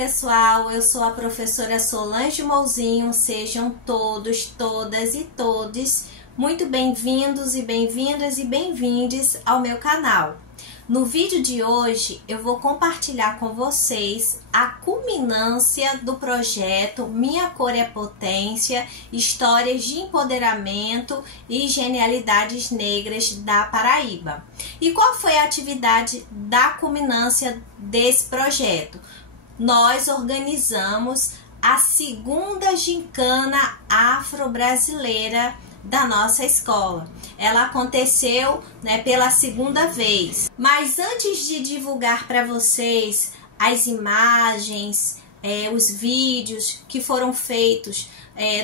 pessoal, eu sou a professora Solange Mouzinho, sejam todos, todas e todes muito bem-vindos e bem-vindas e bem-vindes ao meu canal. No vídeo de hoje eu vou compartilhar com vocês a culminância do projeto Minha Cor é Potência, Histórias de Empoderamento e Genialidades Negras da Paraíba. E qual foi a atividade da culminância desse projeto? Nós organizamos a segunda gincana afro-brasileira da nossa escola. Ela aconteceu, pela segunda vez. Mas antes de divulgar para vocês as imagens, os vídeos que foram feitos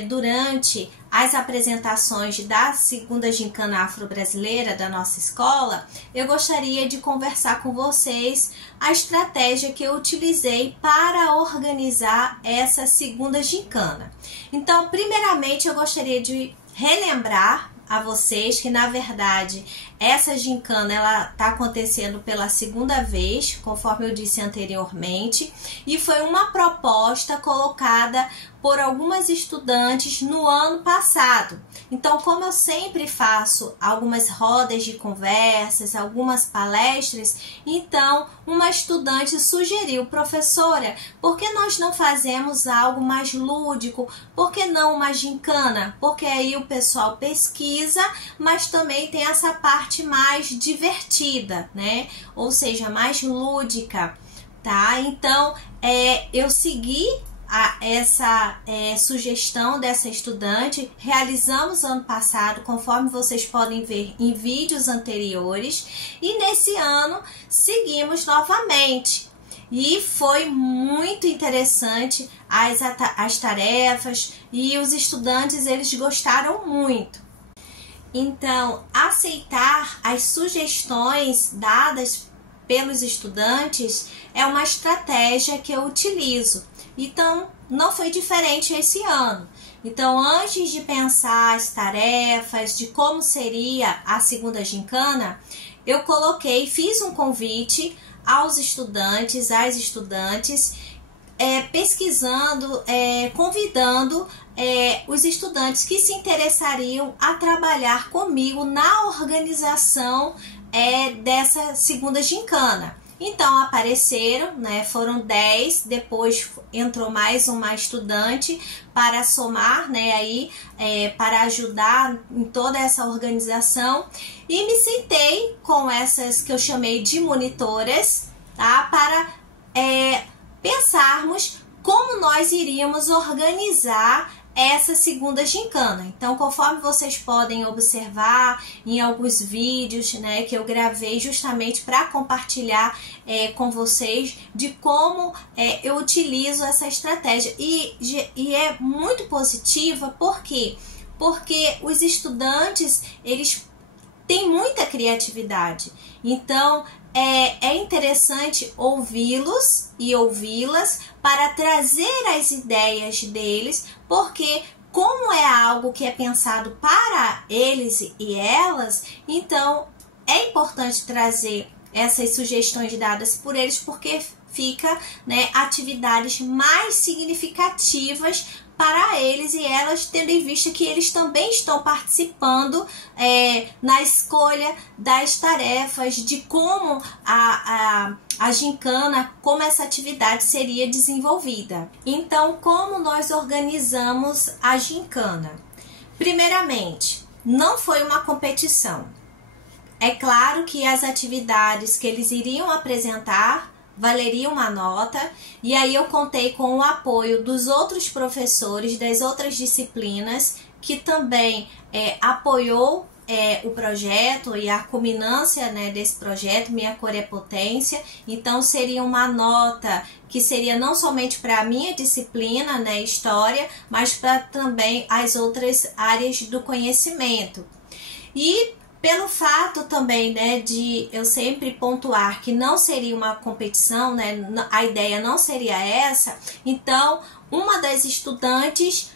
durante as apresentações da segunda gincana afro-brasileira da nossa escola, eu gostaria de conversar com vocês a estratégia que eu utilizei para organizar essa segunda gincana. Então, primeiramente, eu gostaria de relembrar a vocês que, na verdade, essa gincana ela está acontecendo pela segunda vez, conforme eu disse anteriormente, e foi uma proposta colocada por algumas estudantes no ano passado. Então, como eu sempre faço algumas rodas de conversas, algumas palestras, então uma estudante sugeriu: professora, por que nós não fazemos algo mais lúdico? Por que não uma gincana? Porque aí o pessoal pesquisa, mas também tem essa parte mais divertida, né? Ou seja, mais lúdica, tá? Então, eu segui essa sugestão dessa estudante, realizamos ano passado, conforme vocês podem ver em vídeos anteriores, e nesse ano seguimos novamente. E foi muito interessante as tarefas, e os estudantes eles gostaram muito. Então, aceitar as sugestões dadas pelos estudantes é uma estratégia que eu utilizo. Então, não foi diferente esse ano. Então, antes de pensar as tarefas, de como seria a segunda gincana, eu fiz um convite aos estudantes, às estudantes, pesquisando, convidando os estudantes que se interessariam a trabalhar comigo na organização dessa segunda gincana. Então apareceram, foram 10, depois entrou mais uma estudante para somar, para ajudar em toda essa organização, e me sentei com essas que eu chamei de monitoras, tá? Para pensarmos como nós iríamos organizar essa segunda gincana. Então, conforme vocês podem observar em alguns vídeos, que eu gravei justamente para compartilhar com vocês de como eu utilizo essa estratégia. E é muito positiva, por quê? Porque os estudantes, eles têm muita criatividade. Então, é interessante ouvi-los e ouvi-las para trazer as ideias deles, porque como é algo que é pensado para eles e elas, então é importante trazer essas sugestões dadas por eles, porque fica, atividades mais significativas para eles e elas, tendo em vista que eles também estão participando na escolha das tarefas, de como a gincana, como essa atividade seria desenvolvida. Então, como nós organizamos a gincana? Primeiramente, não foi uma competição. É claro que as atividades que eles iriam apresentar valeria uma nota, e aí eu contei com o apoio dos outros professores das outras disciplinas, que também apoiou o projeto e a culminância desse projeto, Minha Cor é Potência. Então seria uma nota que seria não somente para a minha disciplina, História, mas para também as outras áreas do conhecimento. E pelo fato também, de eu sempre pontuar que não seria uma competição, a ideia não seria essa, então uma das estudantes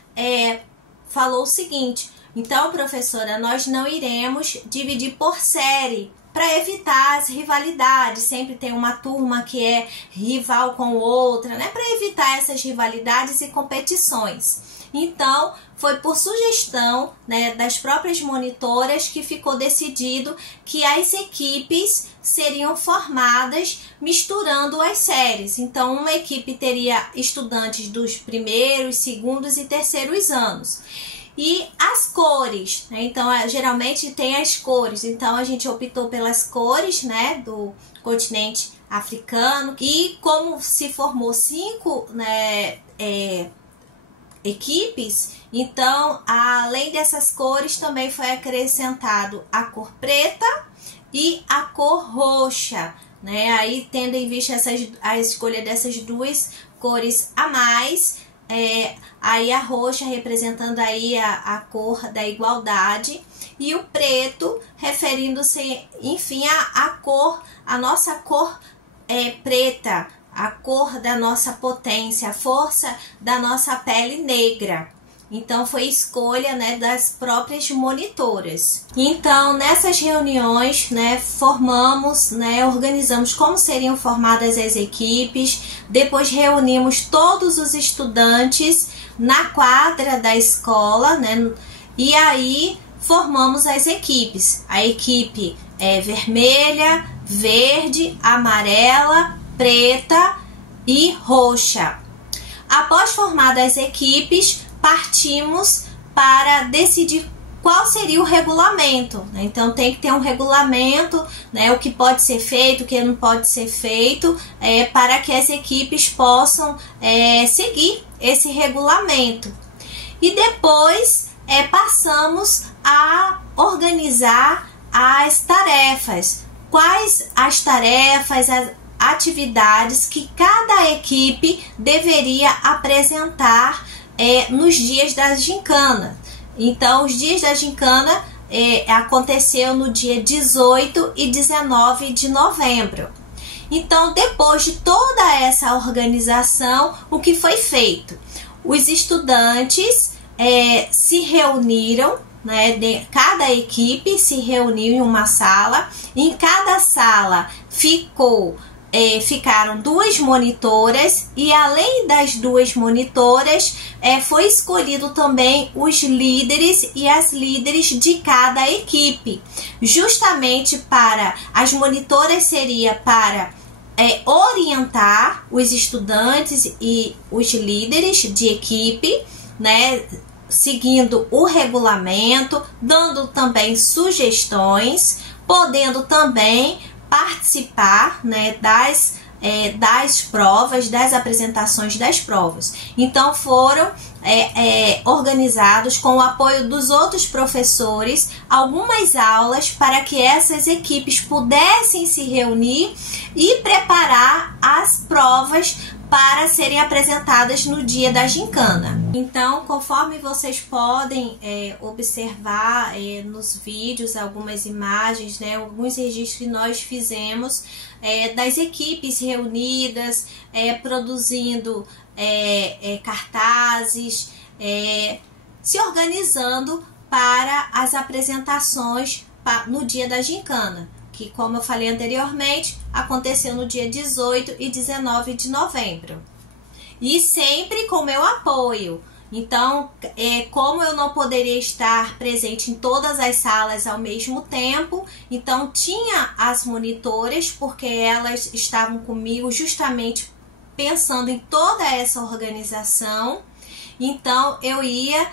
falou o seguinte: então, professora, nós não iremos dividir por série para evitar as rivalidades. Sempre tem uma turma que é rival com outra, né? Para evitar essas rivalidades e competições. Então, foi por sugestão, né, das próprias monitoras que ficou decidido que as equipes seriam formadas misturando as séries. Então, uma equipe teria estudantes dos primeiros, segundos e terceiros anos. E as cores, né? Então, geralmente tem as cores. Então, a gente optou pelas cores, né, do continente africano. E como se formou 5, né, equipes, então, além dessas cores, também foi acrescentado a cor preta e a cor roxa, né? Aí, tendo em vista a escolha dessas duas cores a mais, aí a roxa representando aí a cor da igualdade e o preto referindo-se, enfim, a nossa cor preta, a cor da nossa potência, a força da nossa pele negra. Então, foi escolha, né, das próprias monitoras. Então, nessas reuniões, né, formamos, né, organizamos como seriam formadas as equipes, depois reunimos todos os estudantes na quadra da escola, né, e aí formamos as equipes. A equipe vermelha, verde, amarela, preta e roxa. Após formadas as equipes, partimos para decidir qual seria o regulamento, né? Então, tem que ter um regulamento, né? O que pode ser feito, o que não pode ser feito, para que as equipes possam seguir esse regulamento. E depois passamos a organizar as tarefas. Quais as tarefas, as atividades que cada equipe deveria apresentar nos dias da gincana. Então, os dias da gincana aconteceu no dia 18 e 19 de novembro. Então, depois de toda essa organização, o que foi feito? Os estudantes se reuniram, né? Cada equipe se reuniu em uma sala. Em cada sala ficaram 2 monitoras e, além das 2 monitoras, foi escolhido também os líderes e as líderes de cada equipe, justamente para as monitoras seria para orientar os estudantes e os líderes de equipe, né, seguindo o regulamento, dando também sugestões, podendo também participar, né, das provas, das apresentações das provas. Então, foram organizados com o apoio dos outros professores algumas aulas para que essas equipes pudessem se reunir e preparar as provas para serem apresentadas no dia da gincana. Então, conforme vocês podem observar nos vídeos, algumas imagens, né, alguns registros que nós fizemos das equipes reunidas, produzindo cartazes, se organizando para as apresentações no dia da gincana, que, como eu falei anteriormente, aconteceu no dia 18 e 19 de novembro. E sempre com meu apoio. Então, como eu não poderia estar presente em todas as salas ao mesmo tempo, então tinha as monitoras, porque elas estavam comigo justamente pensando em toda essa organização. Então, eu ia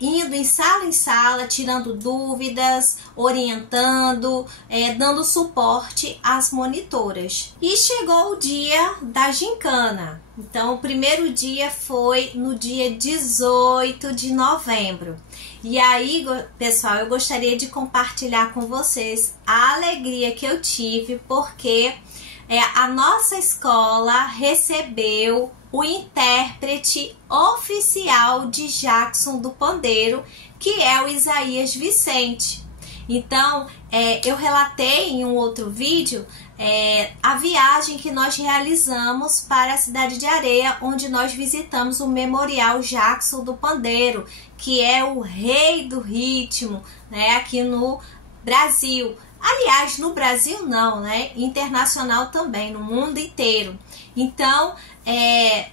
indo em sala, tirando dúvidas, orientando, dando suporte às monitoras. E chegou o dia da gincana. Então, o primeiro dia foi no dia 18 de novembro. E aí, pessoal, eu gostaria de compartilhar com vocês a alegria que eu tive, porque a nossa escola recebeu o intérprete oficial de Jackson do Pandeiro, que é o Isaías Vicente. Então, eu relatei em um outro vídeo a viagem que nós realizamos para a cidade de Areia, onde nós visitamos o Memorial Jackson do Pandeiro, que é o rei do ritmo, né, aqui no Brasil. Aliás, no Brasil não, né? Internacional também, no mundo inteiro. Então,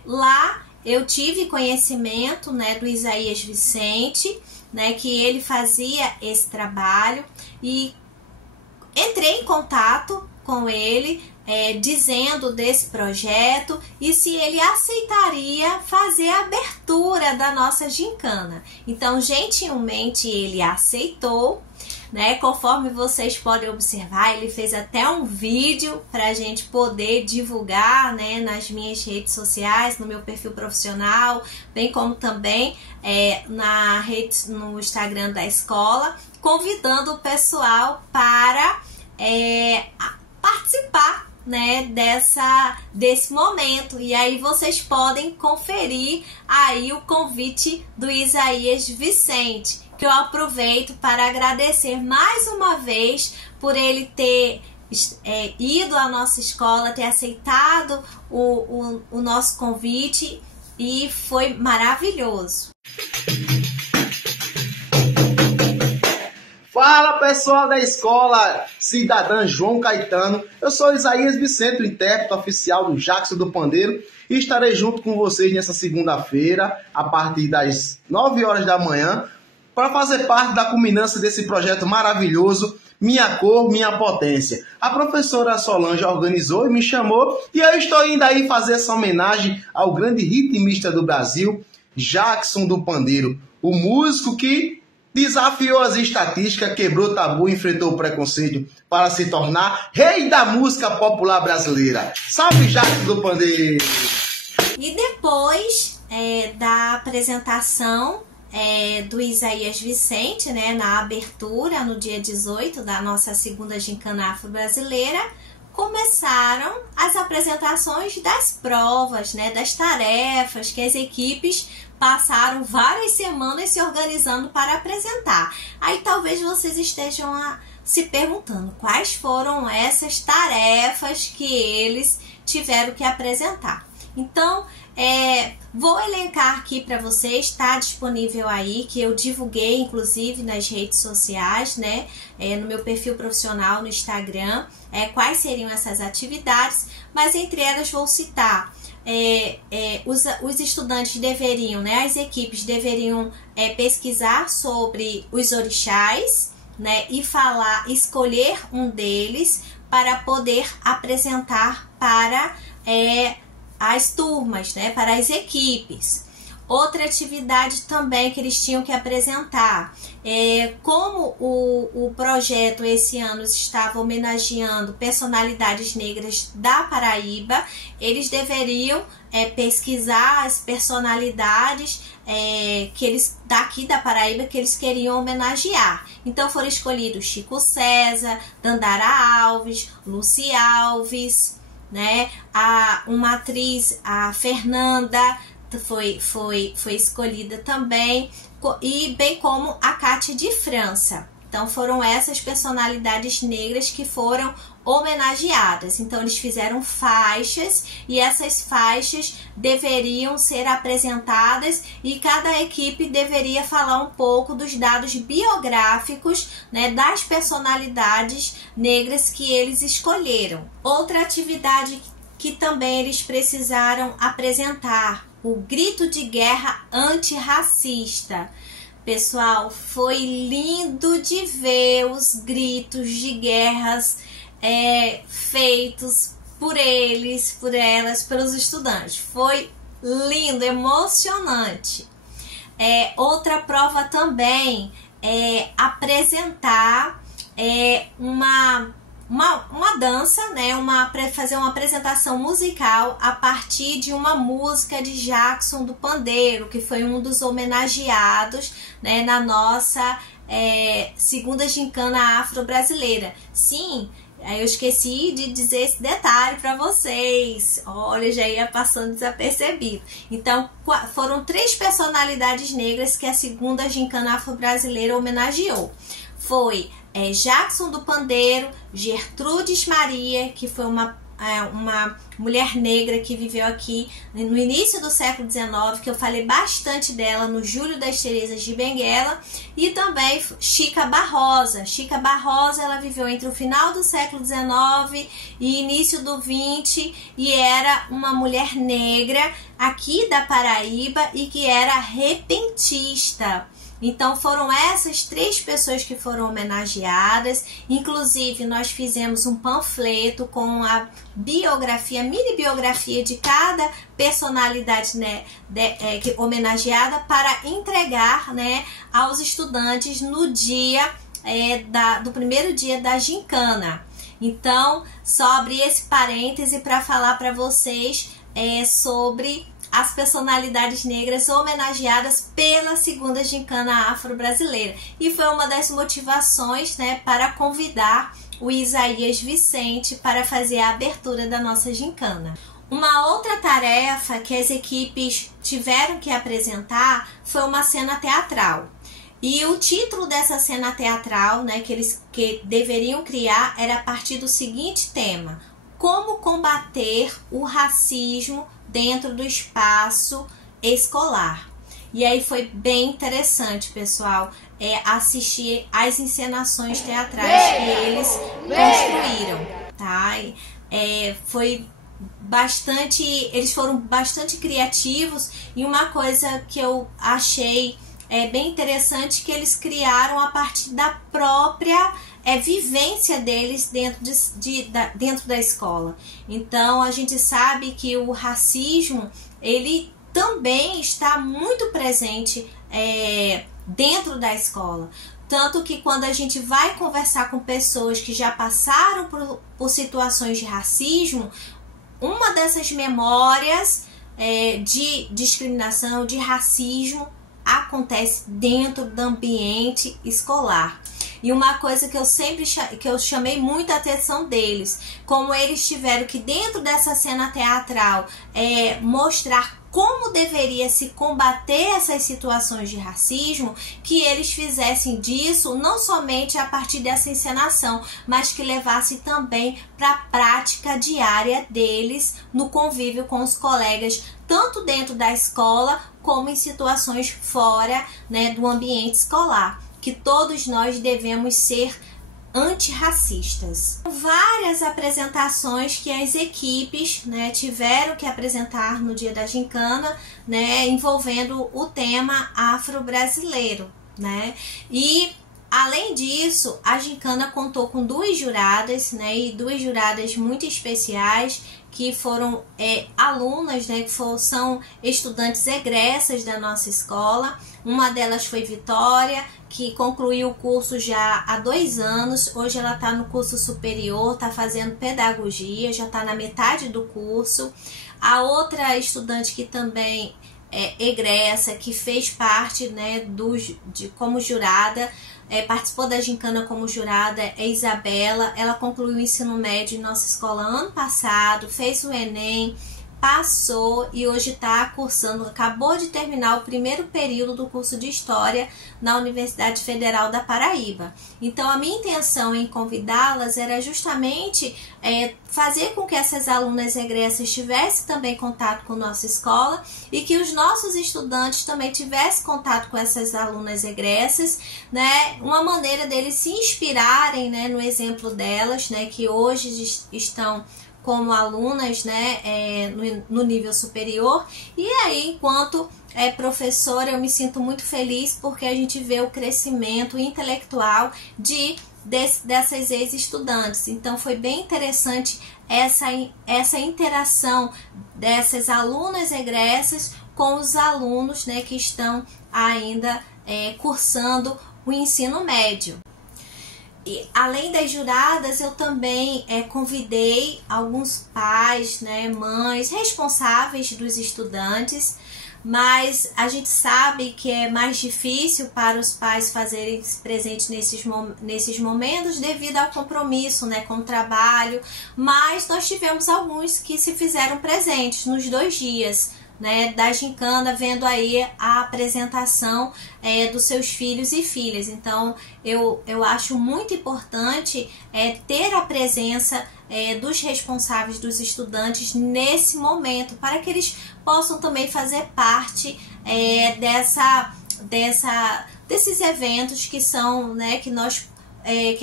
lá eu tive conhecimento, né, do Isaías Vicente, né, que ele fazia esse trabalho, e entrei em contato com ele, dizendo desse projeto e se ele aceitaria fazer a abertura da nossa gincana. Então, gentilmente, ele aceitou, né? Conforme vocês podem observar, ele fez até um vídeo para a gente poder divulgar, né, nas minhas redes sociais, no meu perfil profissional, bem como também no Instagram da escola, convidando o pessoal para participar, né, desse momento. E aí vocês podem conferir aí o convite do Isaías Vicente, que eu aproveito para agradecer mais uma vez por ele ter ido à nossa escola, ter aceitado o nosso convite, e foi maravilhoso. Fala, pessoal da escola Cidadã João Caetano, eu sou Isaías Vicente, o intérprete oficial do Jackson do Pandeiro, e estarei junto com vocês nessa segunda-feira, a partir das 9 horas da manhã, para fazer parte da culminância desse projeto maravilhoso, Minha Cor, Minha Potência. A professora Solange organizou e me chamou, e eu estou indo aí fazer essa homenagem ao grande ritmista do Brasil, Jackson do Pandeiro, o músico que desafiou as estatísticas, quebrou o tabu, enfrentou o preconceito para se tornar rei da música popular brasileira. Salve, Jackson do Pandeiro! E depois da apresentação do Isaías Vicente, né, na abertura, no dia 18 da nossa segunda gincana afro-brasileira, começaram as apresentações das provas, né, das tarefas que as equipes passaram várias semanas se organizando para apresentar. Aí talvez vocês estejam se perguntando quais foram essas tarefas que eles tiveram que apresentar. Então, vou elencar aqui para vocês, está disponível aí, que eu divulguei inclusive nas redes sociais, né, no meu perfil profissional no Instagram, quais seriam essas atividades, mas entre elas vou citar os estudantes deveriam, né, as equipes deveriam pesquisar sobre os orixás, né, e escolher um deles para poder apresentar para as turmas, né, para as equipes. Outra atividade também que eles tinham que apresentar, como o projeto esse ano estava homenageando personalidades negras da Paraíba, eles deveriam pesquisar as personalidades que eles daqui da Paraíba que eles queriam homenagear. Então foram escolhidos Chico César, Dandara Alves, Lucy Alves, né? Uma atriz, a Fernanda, foi escolhida também, e bem como a Cátia de França. Então foram essas personalidades negras que foram homenageadas. Então eles fizeram faixas, e essas faixas deveriam ser apresentadas, e cada equipe deveria falar um pouco dos dados biográficos, né, das personalidades negras que eles escolheram. Outra atividade que também eles precisaram apresentar, o grito de guerra antirracista. Pessoal, foi lindo de ver os gritos de guerras feitos por eles, por elas, pelos estudantes. Foi lindo, emocionante. Outra prova também é apresentar uma dança, né, fazer uma apresentação musical a partir de uma música de Jackson do Pandeiro, que foi um dos homenageados, né, na nossa segunda gincana afro-brasileira. Sim, eu esqueci de dizer esse detalhe para vocês. Olha, já ia passando desapercebido. Então, foram 3 personalidades negras que a segunda gincana afro-brasileira homenageou. Foi Jackson do Pandeiro, Gertrudes Maria, que foi uma uma mulher negra que viveu aqui no início do século XIX, que eu falei bastante dela no Júlio das Terezas de Benguela, e também Chica Barrosa. Chica Barrosa, ela viveu entre o final do século XIX e início do XX, e era uma mulher negra aqui da Paraíba e que era repentista. Então foram essas 3 pessoas que foram homenageadas. Inclusive nós fizemos um panfleto com a biografia, mini biografia de cada personalidade, né, homenageada, para entregar, né, aos estudantes no dia do primeiro dia da gincana. Então só abri esse parêntese para falar para vocês sobre as personalidades negras homenageadas pela segunda gincana afro-brasileira. E foi uma das motivações, né, para convidar o Isaías Vicente para fazer a abertura da nossa gincana. Uma outra tarefa que as equipes tiveram que apresentar foi uma cena teatral. E o título dessa cena teatral, né, que eles deveriam criar era a partir do seguinte tema: como combater o racismo dentro do espaço escolar. E aí foi bem interessante, pessoal, assistir às encenações teatrais que eles construíram, tá? Eles foram bastante criativos, e uma coisa que eu achei bem interessante, que eles criaram a partir da própria vivência deles dentro da escola. Então a gente sabe que o racismo, ele também está muito presente dentro da escola. Tanto que quando a gente vai conversar com pessoas que já passaram por situações de racismo, uma dessas memórias de discriminação, de racismo, acontece dentro do ambiente escolar. E uma coisa que eu chamei muita atenção deles, como eles tiveram que, dentro dessa cena teatral, mostrar como deveria se combater essas situações de racismo, que eles fizessem disso não somente a partir dessa encenação, mas que levasse também para a prática diária deles no convívio com os colegas, tanto dentro da escola como em situações fora, né, do ambiente escolar, que todos nós devemos ser antirracistas. Várias apresentações que as equipes, né, tiveram que apresentar no dia da gincana, né, envolvendo o tema afro-brasileiro, né? E além disso, a gincana contou com 2 juradas, né, e 2 juradas muito especiais, que foram alunas, né, que são estudantes egressas da nossa escola. Uma delas foi Vitória, que concluiu o curso já há 2 anos. Hoje ela está no curso superior, está fazendo pedagogia, já está na metade do curso. A outra estudante que também egressa, que fez parte, né, como jurada, participou da gincana como jurada, é Isabela. Ela concluiu o ensino médio em nossa escola ano passado, fez o Enem, passou e hoje está cursando, acabou de terminar o primeiro período do curso de História na Universidade Federal da Paraíba. Então a minha intenção em convidá-las era justamente fazer com que essas alunas egressas tivessem também contato com nossa escola e que os nossos estudantes também tivessem contato com essas alunas egressas, né? Uma maneira deles se inspirarem, né, no exemplo delas, né, que hoje estão como alunas, né, no nível superior. E aí, enquanto professora, eu me sinto muito feliz porque a gente vê o crescimento intelectual dessas ex-estudantes. Então foi bem interessante essa interação dessas alunas egressas com os alunos, né, que estão ainda cursando o ensino médio. E, além das juradas, eu também convidei alguns pais, né, mães responsáveis dos estudantes, mas a gente sabe que é mais difícil para os pais fazerem presente nesses momentos devido ao compromisso, né, com o trabalho, mas nós tivemos alguns que se fizeram presentes nos 2 dias, né, da gincana, vendo aí a apresentação dos seus filhos e filhas. Então eu acho muito importante ter a presença dos responsáveis, dos estudantes nesse momento, para que eles possam também fazer parte desses eventos que são, né, que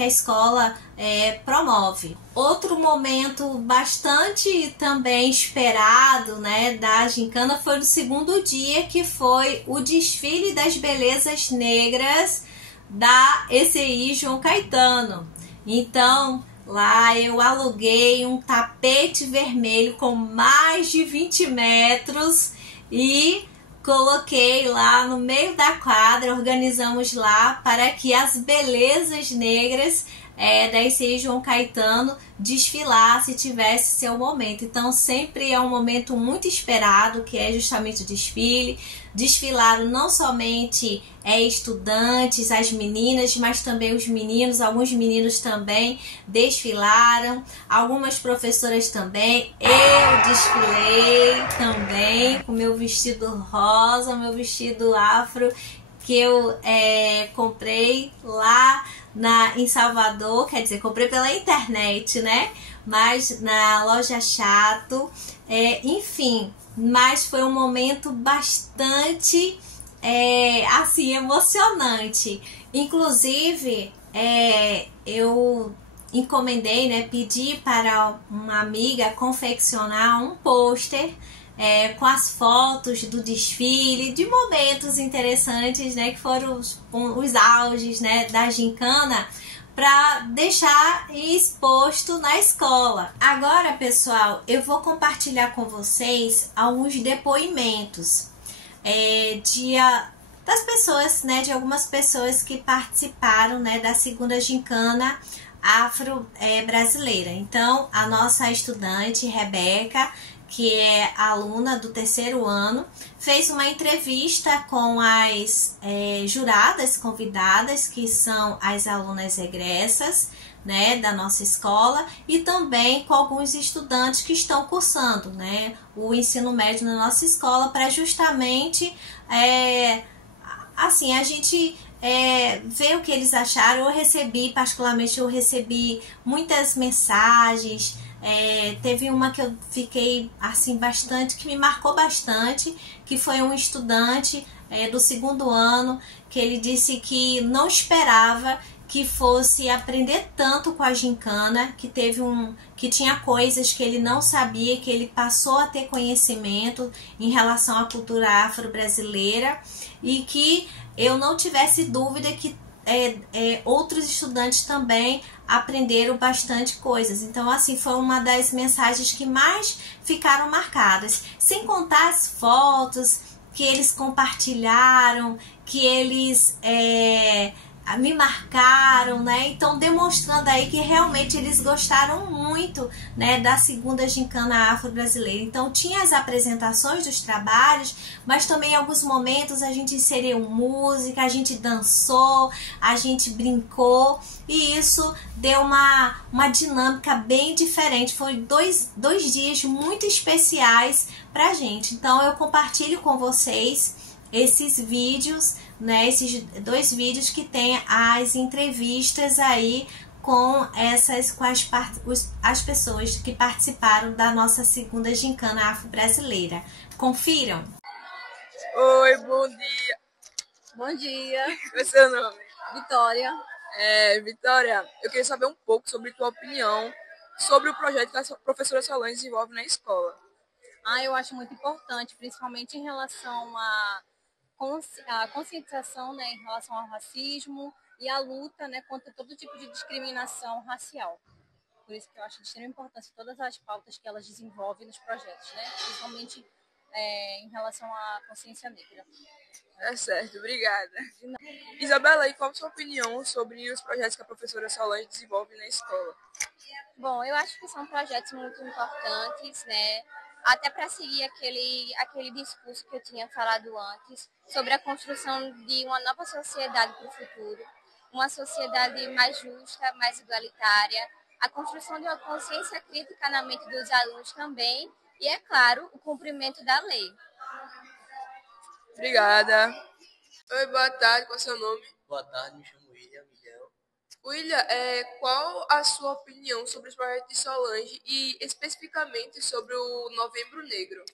a escola promove. Outro momento bastante também esperado, né, da gincana foi no segundo dia, que foi o desfile das belezas negras da ECI João Caetano. Então, lá eu aluguei um tapete vermelho com mais de 20 metros e coloquei lá no meio da quadra, organizamos lá para que as belezas negras da ECI João Caetano desfilasse, tivesse seu momento. Então sempre é um momento muito esperado, que é justamente o desfile. Desfilaram não somente estudantes, as meninas, mas também os meninos. Alguns meninos também desfilaram, algumas professoras também. Eu desfilei também com meu vestido rosa, meu vestido afro, que eu comprei lá em Salvador, quer dizer, comprei pela internet, né? Mas na loja Chato, enfim, mas foi um momento bastante assim, emocionante. Inclusive, eu encomendei, né? Pedi para uma amiga confeccionar um pôster com as fotos do desfile, de momentos interessantes, né, que foram os auges, né, da gincana, para deixar exposto na escola. Agora, pessoal, eu vou compartilhar com vocês alguns depoimentos das pessoas, né, de algumas pessoas que participaram, né, da segunda gincana afro-brasileira. Então, a nossa estudante, Rebeca, que é aluna do 3º ano, fez uma entrevista com as juradas convidadas, que são as alunas egressas, né, da nossa escola, e também com alguns estudantes que estão cursando, né, o ensino médio na nossa escola, para justamente assim, a gente ver o que eles acharam. Particularmente eu recebi muitas mensagens. Teve uma que eu fiquei assim bastante, que me marcou bastante, que foi um estudante do 2º ano, que ele disse que não esperava que fosse aprender tanto com a gincana, que tinha coisas que ele não sabia, que ele passou a ter conhecimento em relação à cultura afro-brasileira, e que eu não tivesse dúvida que outros estudantes também aprenderam bastante coisas. Então, assim, foi uma das mensagens que mais ficaram marcadas, sem contar as fotos que eles compartilharam, que eles me marcaram, né? Então, demonstrando aí que realmente eles gostaram muito, né, da segunda gincana afro-brasileira. Então, tinha as apresentações dos trabalhos, mas também em alguns momentos a gente inseriu música, a gente dançou, a gente brincou, e isso deu uma dinâmica bem diferente. Foi dois dias muito especiais pra gente. Então, eu compartilho com vocês esses vídeos, né, esses 2 vídeos que tem as entrevistas aí com as pessoas que participaram da nossa segunda gincana afro-brasileira. Confiram! Oi, bom dia. Bom dia. Qual é o seu nome? Vitória. Vitória, eu queria saber um pouco sobre tua opinião sobre o projeto que a professora Solange desenvolve na escola. Eu acho muito importante, principalmente em relação à conscientização, né, em relação ao racismo e à luta, né, contra todo tipo de discriminação racial. Por isso que eu acho de extrema importância todas as pautas que elas desenvolvem nos projetos, né, principalmente em relação à consciência negra. É certo, obrigada. Isabela, e qual a sua opinião sobre os projetos que a professora Solange desenvolve na escola? Bom, eu acho que são projetos muito importantes, né? Até para seguir aquele discurso que eu tinha falado antes, sobre a construção de uma nova sociedade para o futuro, uma sociedade mais justa, mais igualitária, a construção de uma consciência crítica na mente dos alunos também, e, é claro, o cumprimento da lei. Obrigada. Oi, boa tarde, qual é o seu nome? Boa tarde, me chamo William Milhão. William, qual a sua opinião sobre os projetos de Solange e especificamente sobre o Novembro Negro?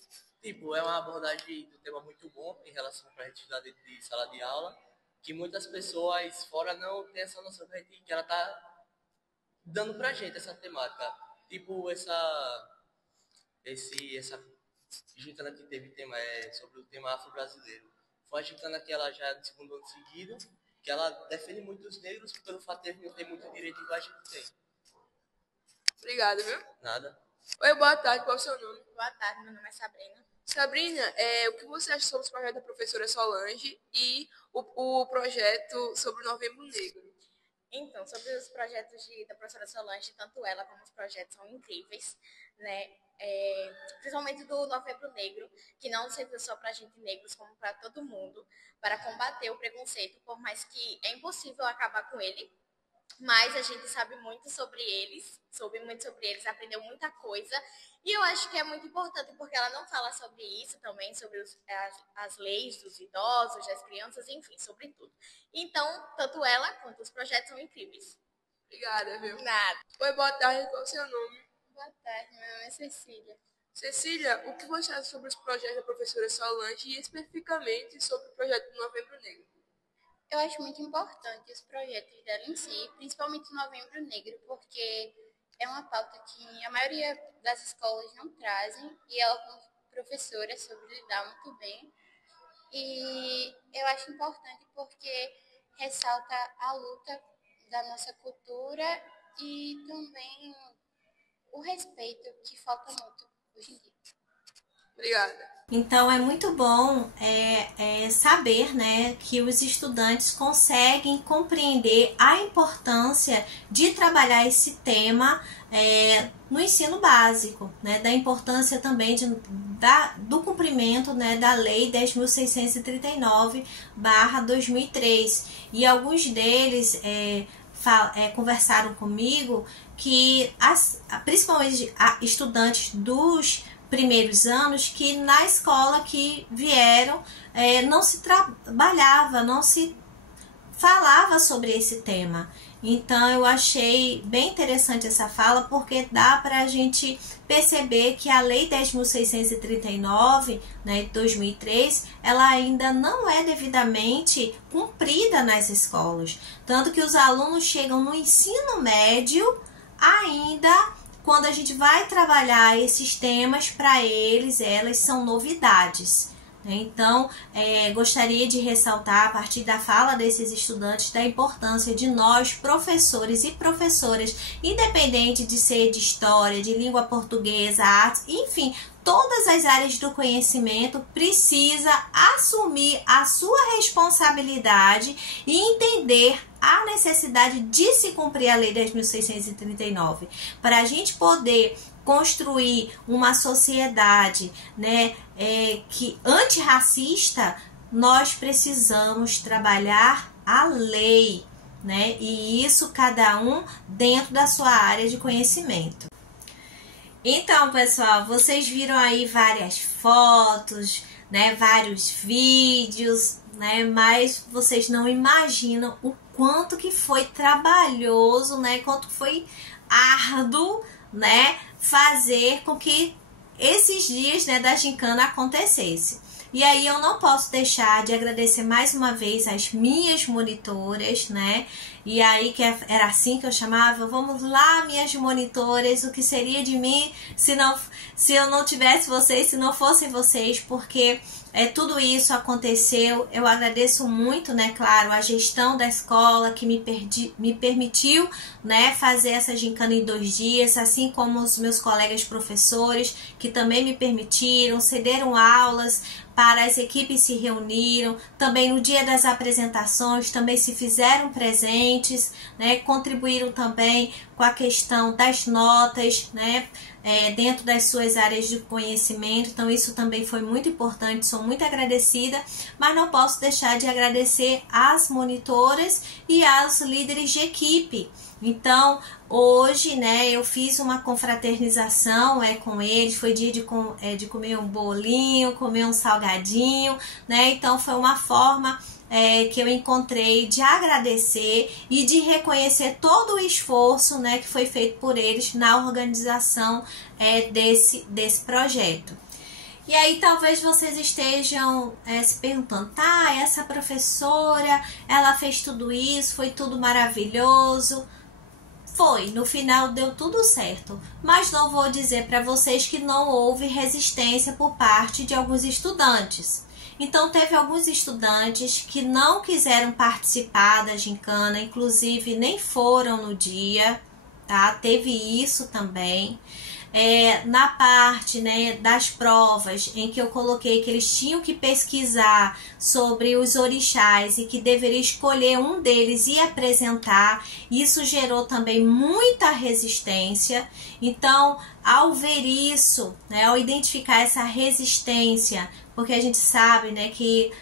Tipo, é uma abordagem do tema muito bom em relação para a gente estudar dentro de sala de aula, que muitas pessoas fora não têm essa noção que ela está dando pra gente essa temática. Tipo, essa gincana que teve tema sobre o tema afro-brasileiro. Foi a gincana que ela já é do segundo ano seguido, que ela defende muito os negros pelo fato de eles não ter muito direito igual a gente tem. Obrigada, viu? Nada. Oi, boa tarde, qual é o seu nome? Boa tarde, meu nome é Sabrina. Sabrina, o que você acha sobre os projetos da professora Solange e o projeto sobre o Novembro Negro? Então, sobre os projetos da professora Solange, tanto ela como os projetos são incríveis, né? Principalmente do Novembro Negro, que não serve só para gente negros, como para todo mundo, para combater o preconceito, por mais que é impossível acabar com ele, mas a gente sabe muito sobre eles, aprendeu muita coisa, e eu acho que é muito importante, porque ela não fala sobre isso também, sobre as leis dos idosos, das crianças, enfim, sobre tudo. Então, tanto ela quanto os projetos são incríveis. Obrigada, viu? Nada. Oi, boa tarde, qual é o seu nome? Boa tarde, meu nome é Cecília. Cecília, o que você acha sobre os projetos da professora Solange e especificamente sobre o projeto do Novembro Negro? Eu acho muito importante os projetos dela em si, principalmente o Novembro Negro, porque é uma pauta que a maioria das escolas não trazem e ela, como professora, soube lidar muito bem. E eu acho importante porque ressalta a luta da nossa cultura e também o respeito, que falta muito hoje em dia. Obrigada. Então é muito bom saber, né, que os estudantes conseguem compreender a importância de trabalhar esse tema no ensino básico, né, da importância também do cumprimento, né, da Lei 10.639/2003. E alguns deles conversaram comigo que principalmente estudantes dos primeiros anos, que na escola que vieram não se trabalhava, não se falava sobre esse tema. Então eu achei bem interessante essa fala, porque dá para a gente perceber que a Lei 10.639, né, de 2003, ela ainda não é devidamente cumprida nas escolas. Tanto que os alunos chegam no ensino médio ainda. Quando a gente vai trabalhar esses temas, para elas são novidades. Então, gostaria de ressaltar, a partir da fala desses estudantes, da importância de nós, professores e professoras, independente de ser de história, de língua portuguesa, artes, enfim, todas as áreas do conhecimento, precisa assumir a sua responsabilidade e entender a necessidade de se cumprir a Lei 10.639, para a gente poder construir uma sociedade, né, que antirracista. Nós precisamos trabalhar a lei, né, e isso cada um dentro da sua área de conhecimento. Então, pessoal, vocês viram aí várias fotos, né, vários vídeos, né, mas vocês não imaginam o quanto que foi trabalhoso, né, quanto foi árduo, né, fazer com que esses dias, né, da gincana acontecesse. E aí eu não posso deixar de agradecer mais uma vez as minhas monitoras, né? E aí que era assim que eu chamava: vamos lá, minhas monitoras, o que seria de mim se eu não tivesse vocês, se não fossem vocês, porque tudo isso aconteceu. Eu agradeço muito, né, claro, a gestão da escola que me permitiu, né, fazer essa gincana em 2 dias, assim como os meus colegas professores, que também me permitiram, cederam aulas para as equipes se reuniram, também no dia das apresentações também se fizeram presentes, né, contribuíram também com a questão das notas, né, dentro das suas áreas de conhecimento. Então isso também foi muito importante, sou muito agradecida, mas não posso deixar de agradecer às monitoras e aos líderes de equipe, Então, hoje, né, eu fiz uma confraternização com eles, foi dia de comer um bolinho, comer um salgadinho, né, então foi uma forma que eu encontrei de agradecer e de reconhecer todo o esforço, né, que foi feito por eles na organização desse projeto. E aí talvez vocês estejam se perguntando, tá, essa professora, ela fez tudo isso, foi tudo maravilhoso. Foi, no final deu tudo certo, mas não vou dizer para vocês que não houve resistência por parte de alguns estudantes. Então teve alguns estudantes que não quiseram participar da gincana, inclusive nem foram no dia, tá? Teve isso também. Na parte, né, das provas, em que eu coloquei que eles tinham que pesquisar sobre os orixás e que deveria escolher um deles e apresentar, isso gerou também muita resistência. Então, ao ver isso, né, ao identificar essa resistência, porque a gente sabe, né, que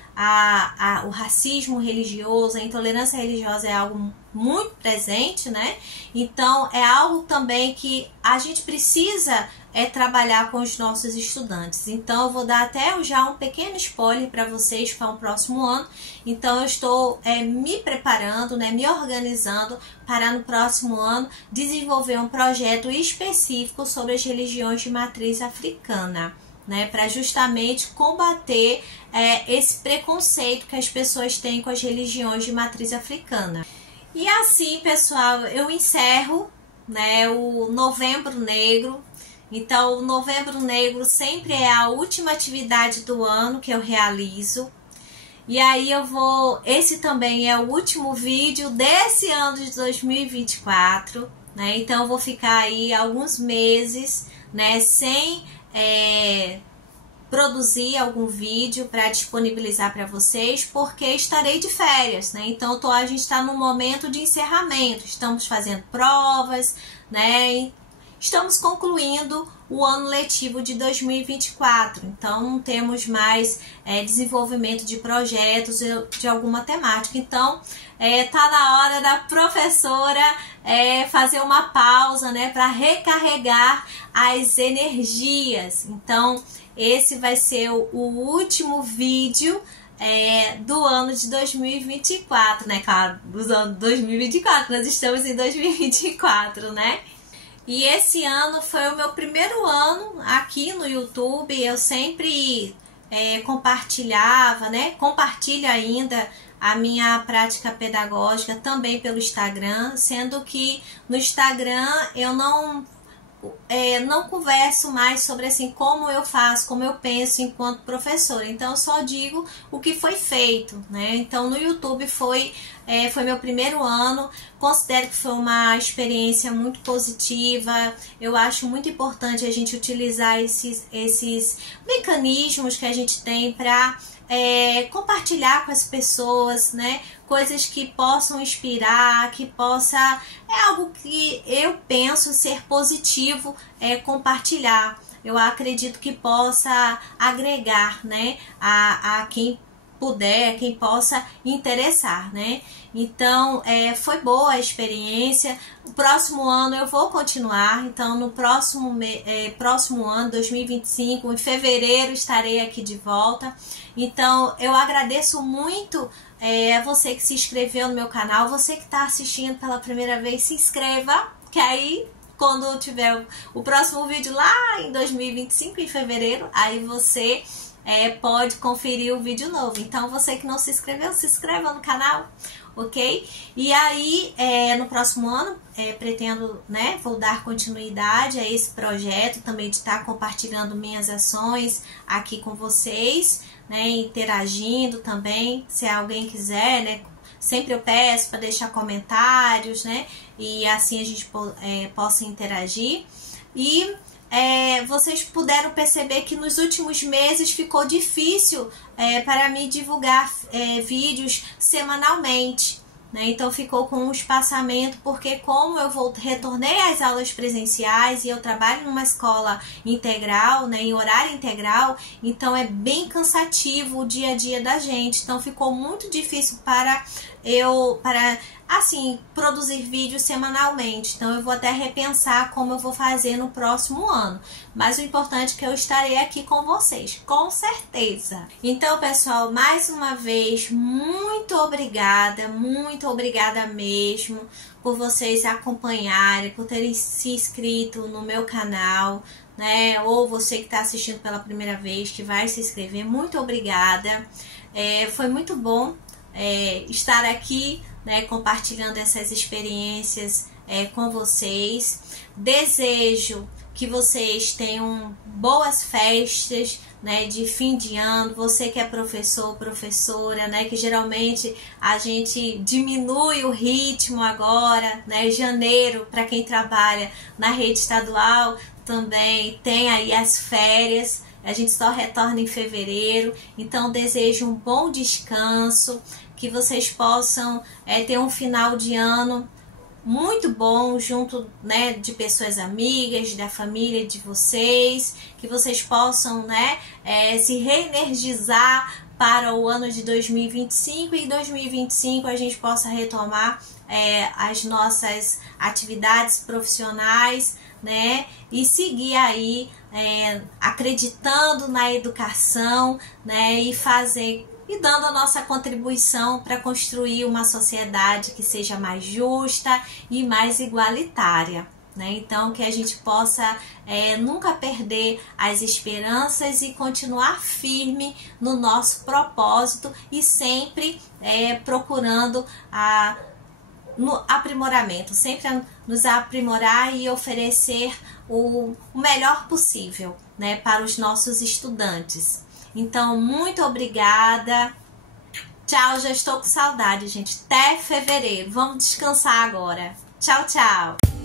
o racismo religioso, a intolerância religiosa é algo muito presente, né? Então, é algo também que a gente precisa trabalhar com os nossos estudantes. Então, eu vou dar até já um pequeno spoiler para vocês para o próximo ano. Então, eu estou me preparando, né, me organizando para no próximo ano desenvolver um projeto específico sobre as religiões de matriz africana, né, para justamente combater esse preconceito que as pessoas têm com as religiões de matriz africana. E assim, pessoal, eu encerro, né, o Novembro Negro. Então, o Novembro Negro sempre é a última atividade do ano que eu realizo. E aí esse também é o último vídeo desse ano de 2024, né? Então, eu vou ficar aí alguns meses, né, sem produzir algum vídeo para disponibilizar para vocês, porque estarei de férias, né? Então a gente está no momento de encerramento, estamos fazendo provas, né? Estamos concluindo o ano letivo de 2024, então não temos mais desenvolvimento de projetos de alguma temática. Então tá na hora da professora fazer uma pausa, né, para recarregar as energias. Então esse vai ser o último vídeo do ano de 2024, né? Claro, do ano de 2024, nós estamos em 2024, né? E esse ano foi o meu primeiro ano aqui no YouTube. Eu sempre compartilhava, né? Compartilho ainda a minha prática pedagógica também pelo Instagram, sendo que no Instagram eu não converso mais sobre assim como eu faço, como eu penso enquanto professora. Então eu só digo o que foi feito, né? Então no YouTube foi meu primeiro ano. Considero que foi uma experiência muito positiva. Eu acho muito importante a gente utilizar esses mecanismos que a gente tem para compartilhar com as pessoas, né? Coisas que possam inspirar, que possa... É algo que eu penso ser positivo compartilhar. Eu acredito que possa agregar, né? A quem puder, quem possa interessar, né? Então, foi boa a experiência. O próximo ano eu vou continuar. Então, no próximo ano, 2025, em fevereiro, estarei aqui de volta. Então, eu agradeço muito a você que se inscreveu no meu canal. Você que está assistindo pela primeira vez, se inscreva, que aí, quando tiver o próximo vídeo lá em 2025, em fevereiro, aí você pode conferir o vídeo novo. Então, você que não se inscreveu, se inscreva no canal, ok? E aí, no próximo ano, pretendo, né, vou dar continuidade a esse projeto, também de estar compartilhando minhas ações aqui com vocês, né, interagindo também, se alguém quiser, né, sempre eu peço para deixar comentários, né, e assim a gente possa interagir. E vocês puderam perceber que nos últimos meses ficou difícil para mim divulgar vídeos semanalmente, né? Então ficou com um espaçamento, porque como eu retornei às aulas presenciais e eu trabalho numa escola integral, né, em horário integral, então é bem cansativo o dia a dia da gente. Então ficou muito difícil para assim, produzir vídeos semanalmente. Então eu vou até repensar como eu vou fazer no próximo ano. Mas o importante é que eu estarei aqui com vocês, com certeza. Então, pessoal, mais uma vez, muito obrigada mesmo por vocês acompanharem, por terem se inscrito no meu canal, né? Ou você que está assistindo pela primeira vez, que vai se inscrever, muito obrigada. Foi muito bom estar aqui, né, compartilhando essas experiências com vocês. Desejo que vocês tenham boas festas, né, de fim de ano. Você que é professor, professora, né, que geralmente a gente diminui o ritmo agora, né, janeiro, para quem trabalha na rede estadual, também tem aí as férias, a gente só retorna em fevereiro. Então desejo um bom descanso, que vocês possam ter um final de ano muito bom junto, né, de pessoas amigas, da família de vocês, que vocês possam, né, se reenergizar para o ano de 2025 e em 2025 a gente possa retomar as nossas atividades profissionais, né, e seguir aí acreditando na educação, né, e dando a nossa contribuição para construir uma sociedade que seja mais justa e mais igualitária, né? Então, que a gente possa nunca perder as esperanças e continuar firme no nosso propósito e sempre procurando no aprimoramento, sempre nos aprimorar e oferecer o melhor possível, né, para os nossos estudantes. Então, muito obrigada. Tchau, já estou com saudade, gente. Até fevereiro. Vamos descansar agora. Tchau, tchau.